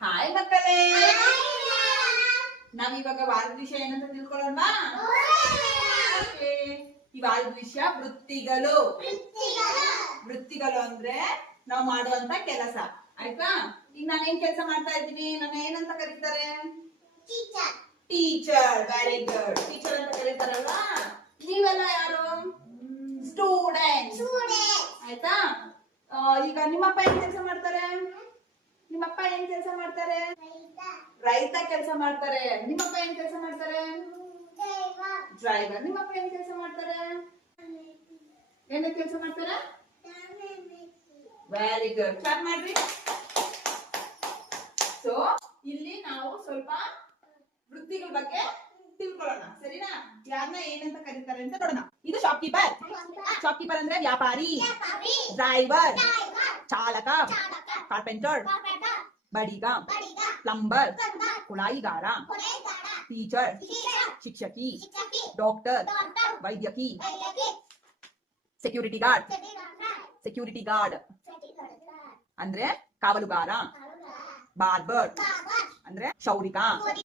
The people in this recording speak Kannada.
ಹಾಯ್ ಮಕ್ಕಳೇ, ನಾವಿವಾಗ ವಾರದ ವಿಷಯ ಏನಂತ ತಿಳ್ಕೊಳ್ಳೋಣವಾ? ಈ ವಾರದ ವಿಷಯ ವೃತ್ತಿಗಳು. ವೃತ್ತಿಗಳು ಅಂದ್ರೆ ನಾವು ಮಾಡುವಂತ ಕೆಲಸ, ಆಯ್ತಾ? ಈಗ ನಾನೇನ್ ಕೆಲಸ ಮಾಡ್ತಾ ಇದ್ದೀನಿ, ನನ್ನ ಏನಂತ ಕರೀತಾರೆ? ಟೀಚರ್. Very good. ಟೀಚರ್ ಅಂತ ಕರೀತಾರಲ್ವಾ? ನೀವೆಲ್ಲ ಯಾರು? ಸ್ಟೂಡೆಂಟ್. ಆಯ್ತಾ? ಈಗ ನಿಮ್ಮಪ್ಪ ಏನ್ ಕೆಲಸ ಮಾಡ್ತಾರೆ? ನಿಮ್ಮಪ್ಪ ಏನ್ ಕೆಲಸ ಮಾಡ್ತಾರೆ? ರೈತ ಕೆಲಸ ಮಾಡ್ತಾರೆ. ನಿಮ್ಮಪ್ಪ ಏನ್ ಕೆಲಸ ಮಾಡ್ತಾರೆ? ಡ್ರೈವರ್. ನಿಮ್ಮಪ್ಪ ಏನ್ ಕೆಲಸ ಮಾಡ್ತಾರೆ? ಏನ ಕೆಲಸ ಮಾಡ್ತಾರೆ? Very good. ಕ್ಲಾಪ್ ಮಾಡ್ರಿ. ಸೊ ಇಲ್ಲಿ ನಾವು ಸ್ವಲ್ಪ ವೃತ್ತಿಗಳ ಬಗ್ಗೆ ತಿಳ್ಕೊಳ್ಳೋಣ, ಸರಿನಾ? ಯಾರನ್ನ ಏನಂತ ಕರೀತಾರೆ ಅಂತ ನೋಡೋಣ. ಇದು ಶಾಪ್ಕೀಪರ್. ಶಾಪ್ಕೀಪರ್ ಅಂದ್ರೆ ವ್ಯಾಪಾರಿ. ಡ್ರೈವರ್ ಚಾಲಕ. ಕಾರ್ಪೆಂಟರ್ ಬಡಿಗ. ಪ್ಲಂಬರ್ ಕುಳಾಯಿಗಾರ. ಟೀಚರ್ ಶಿಕ್ಷಕಿ. ಡಾಕ್ಟರ್ ವೈದ್ಯಕಿ. Security guard. ಸೆಕ್ಯೂರಿಟಿ ಗಾರ್ಡ್ ಅಂದ್ರೆ ಕಾವಲುಗಾರ. ಬಾರ್ಬರ್ ಅಂದ್ರೆ ಕ್ಷೌರಿಕ.